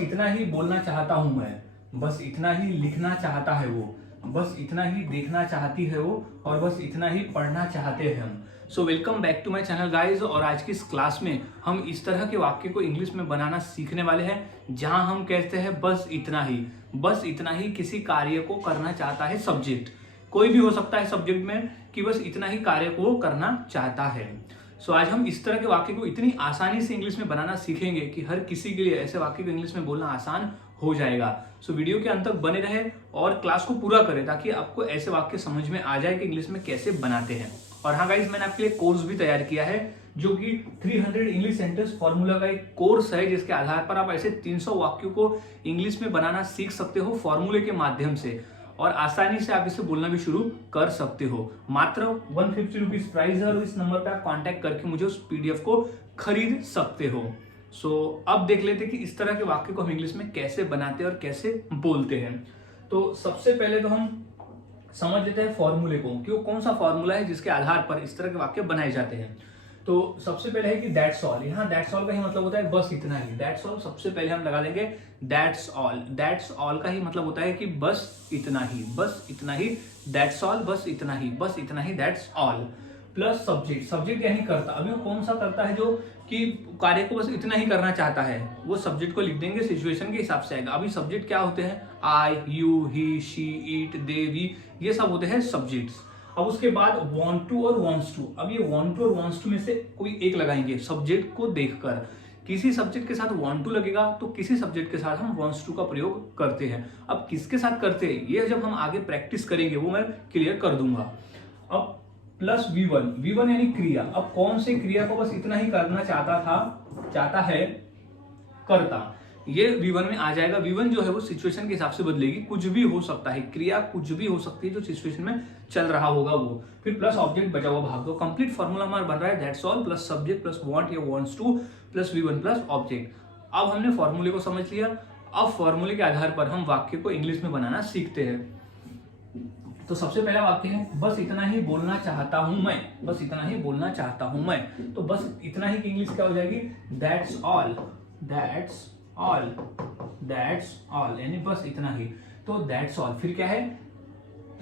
इतना ही बोलना चाहता हूं मैं, बस इतना ही लिखना चाहता है वो, बस इतना ही देखना चाहती है वो, और बस इतना ही पढ़ना चाहते हैं हम। So welcome back to my channel guys. और आज की इस क्लास में हम इस तरह के वाक्य को इंग्लिश में बनाना सीखने वाले हैं जहां हम कहते हैं बस इतना ही। बस इतना ही किसी कार्य को करना चाहता है सब्जेक्ट, कोई भी हो सकता है सब्जेक्ट में, कि बस इतना ही कार्य को करना चाहता है। सो आज हम इस तरह के वाक्य को इतनी आसानी से इंग्लिश में बनाना सीखेंगे कि हर किसी के लिए ऐसे वाक्य को इंग्लिश में बोलना आसान हो जाएगा। सो वीडियो के अंत तक बने रहे और क्लास को पूरा करें ताकि आपको ऐसे वाक्य समझ में आ जाए कि इंग्लिश में कैसे बनाते हैं। और हाँ गाइज, मैंने आपके लिए कोर्स भी तैयार किया है जो कि 300 इंग्लिश सेंटेंस फॉर्मूला का एक कोर्स है, जिसके आधार पर आप ऐसे 300 वाक्यों को इंग्लिश में बनाना सीख सकते हो फॉर्मूले के माध्यम से, और आसानी से आप इसे बोलना भी शुरू कर सकते हो। मात्र 150 रुपीज प्राइस है और इस नंबर पे आप कांटेक्ट करके मुझे उस पीडीएफ को खरीद सकते हो। सो अब देख लेते हैं कि इस तरह के वाक्य को हम इंग्लिश में कैसे बनाते हैं और कैसे बोलते हैं। तो सबसे पहले तो हम समझ लेते हैं फॉर्मूले को, कि वो कौन सा फॉर्मूला है जिसके आधार पर इस तरह के वाक्य बनाए जाते हैं। तो सबसे पहले है कि दैट्स ऑल। यहाँ दैट्स ऑल का ही मतलब होता है बस इतना ही। दैट्स ऑल सबसे पहले हम लगा देंगे दैट्स ऑल। दैट्स ऑल का ही मतलब होता है कि बस इतना ही, बस इतना ही। दैट्स ऑल, बस इतना ही, बस इतना ही, that's all. Plus subject. Subject यानी करता। अभी वो कौन सा करता है जो कि कार्य को बस इतना ही करना चाहता है, वो सब्जेक्ट को लिख देंगे, सिचुएशन के हिसाब से आएगा। अभी सब्जेक्ट क्या होते हैं? I, you, he, she, it, they, we, ये सब होते हैं सब्जेक्ट्स। अब उसके बाद want to और wants to। अब ये want to और wants to में से कोई एक लगाएंगे सब्जेक्ट को देखकर। किसी सब्जेक्ट के साथ want to लगेगा तो किसी सब्जेक्ट के साथ हम wants to का प्रयोग करते हैं। अब किसके साथ करते हैं ये जब हम आगे प्रैक्टिस करेंगे वो मैं क्लियर कर दूंगा। अब प्लस V1। V1 यानी क्रिया। अब कौन से क्रिया को बस इतना ही करना चाहता है करता, ये V1 में आ जाएगा। V1 जो है वो सिचुएशन के हिसाब से बदलेगी, कुछ भी हो सकता है, क्रिया कुछ भी हो सकती है जो सिचुएशन में चल रहा होगा वो। फिर प्लस ऑब्जेक्ट बचा हुआ भाग दो। कंप्लीट फॉर्मूला हमारा बन रहा है that's all plus subject plus want या wants to plus V1 plus object. अब हमने फॉर्मूले को समझ लिया। अब फॉर्मूले के आधार पर हम वाक्य को इंग्लिश में बनाना सीखते हैं। तो सबसे पहला वाक्य है बस इतना ही बोलना चाहता हूं मैं। बस इतना ही बोलना चाहता हूं मैं। तो बस इतना ही की इंग्लिश क्या हो जाएगी? That's all. That's all. That's all यानी बस इतना ही। तो दैट्स ऑल। फिर क्या है?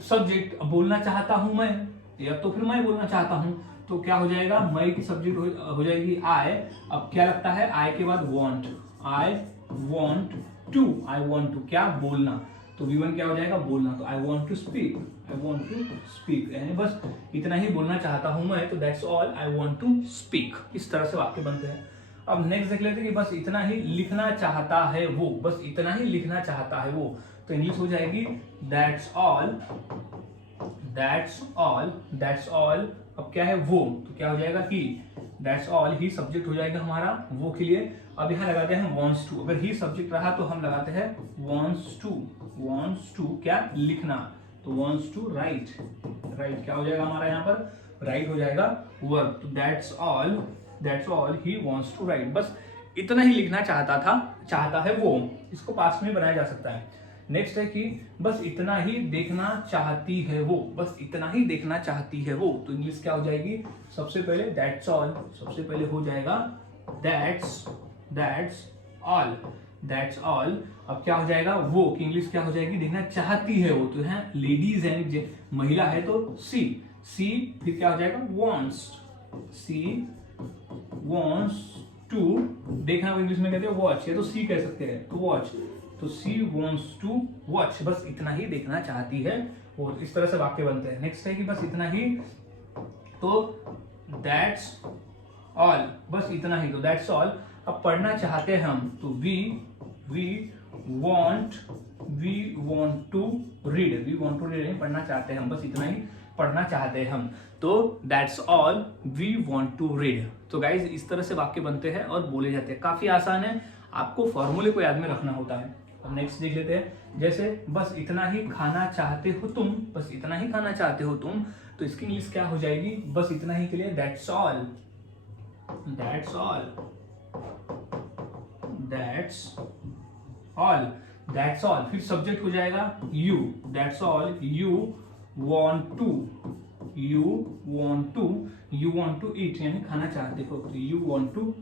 सब्जेक्ट। बोलना चाहता हूं मैं, या तो फिर मैं बोलना चाहता हूं, तो क्या हो जाएगा? मैं की सब्जेक्ट हो जाएगी आई। अब क्या लगता है? आई के बाद want. I want to. I want to क्या? बोलना। तो V1 क्या हो जाएगा? बोलना। तो I want to speak. I want to speak यानी बस इतना ही बोलना चाहता हूं मैं। तो that's all I want to speak. इस तरह से वाक्य बनते हैं। अब नेक्स्ट देख लेते हैं कि बस इतना ही लिखना चाहता है वो। बस इतना ही लिखना चाहता है वो। तो इंग्लिश हो जाएगी that's all. That's all. That's all. अब क्या है? वो। तो क्या हो जाएगा? He. That's all. He subject हो जाएगा हमारा वो के लिए। अब यहाँ लगाते हैं wants to। अगर ही सब्जेक्ट रहा तो हम लगाते हैं wants to। wants to क्या? लिखना। तो wants to write। write क्या हो जाएगा हमारा यहाँ पर? write हो जाएगा वर्ब। तो that's all. That's all he wants to write। बस इतना ही लिखना चाहता है वो। इसको पास्ट में बनाया जा सकता है। नेक्स्ट है कि बस इतना ही देखना चाहती है वो। बस इतना ही देखना चाहती है वो। तो इंग्लिश क्या हो जाएगी? सबसे पहले दैट्स ऑल। सबसे पहले हो जाएगा दैट्स ऑल। That's all. अब क्या हो जाएगा? वो की इंग्लिश क्या हो जाएगी? देखना चाहती है वो। तो है लेडीज यानी महिला है तो सी। सी फिर क्या हो जाएगा? वॉन्ट्स। सी वॉन्ट्स टू देखना इंग्लिश में कहते हैं वॉच, या तो सी कह सकते हैं तो वॉच। तो सी वॉन्ट्स टू वॉच। बस इतना ही देखना चाहती है और इस तरह से वाक्य बनते हैं। नेक्स्ट है कि बस इतना ही, तो दैट्स ऑल। बस इतना ही, तो दैट्स ऑल। अब पढ़ना चाहते हैं हम, तो we want to read. We want to read पढ़ना चाहते हैं हम। बस इतना ही पढ़ना चाहते हैं हम। तो that's all we want to read. तो गाइज इस तरह से वाक्य बनते हैं और बोले जाते हैं। काफी आसान है, आपको फॉर्मूले को याद में रखना होता है। अब नेक्स्ट देख लेते हैं। जैसे बस इतना ही खाना चाहते हो तुम। बस इतना ही खाना चाहते हो तुम। तो इसकी इंग्लिश क्या हो जाएगी? बस इतना ही के लिए that's all. That's all. That's all. That's all. फिर सब्जेक्ट हो जाएगा you. That's all you want to. You want to eat यानी खाना चाहते हो। तो यू वांट टू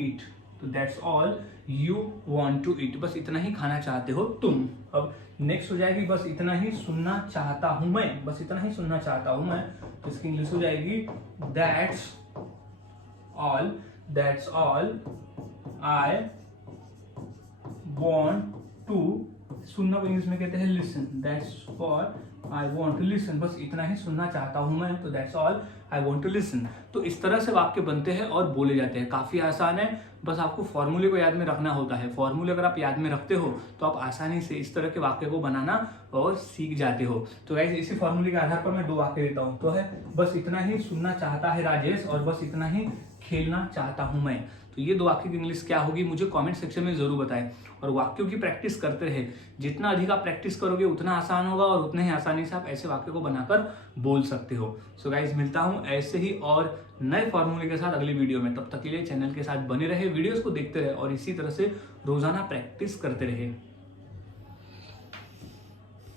ईट। तो that's all you want to eat, बस इतना ही खाना चाहते हो तुम। अब नेक्स्ट हो जाएगी बस इतना ही सुनना चाहता हूं मैं, बस इतना ही सुनना चाहता हूं मैं, तो इसकी इंग्लिश हो जाएगी that's all I want to, सुनना को इंग्लिश में कहते हैं listen, that's for I want to listen, बस इतना ही सुनना चाहता हूं मैं, तो that's all I want to listen. तो इस तरह से वाक्य बनते हैं और बोले जाते हैं, काफी आसान है, बस आपको फॉर्मूले को याद में रखना होता है। फॉर्मूले अगर आप याद में रखते हो तो आप आसानी से इस तरह के वाक्य को बनाना और सीख जाते हो। तो गाइस इसी फॉर्मूले के आधार पर मैं 2 वाक्य देता हूँ, तो है बस इतना ही सुनना चाहता है राजेश और बस इतना ही खेलना चाहता हूं मैं। तो ये 2 वाक्य की इंग्लिश क्या होगी मुझे कमेंट सेक्शन में जरूर बताएं, और वाक्यों की प्रैक्टिस करते रहे, जितना अधिक आप प्रैक्टिस करोगे उतना आसान होगा और उतने ही आसानी से आप ऐसे वाक्य को बनाकर बोल सकते हो। सो गाइज मिलता हूं ऐसे ही और नए फॉर्मूले के साथ अगली वीडियो में, तब तक के लिए चैनल के साथ बने रहे, वीडियोस को देखते रहे और इसी तरह से रोजाना प्रैक्टिस करते रहे।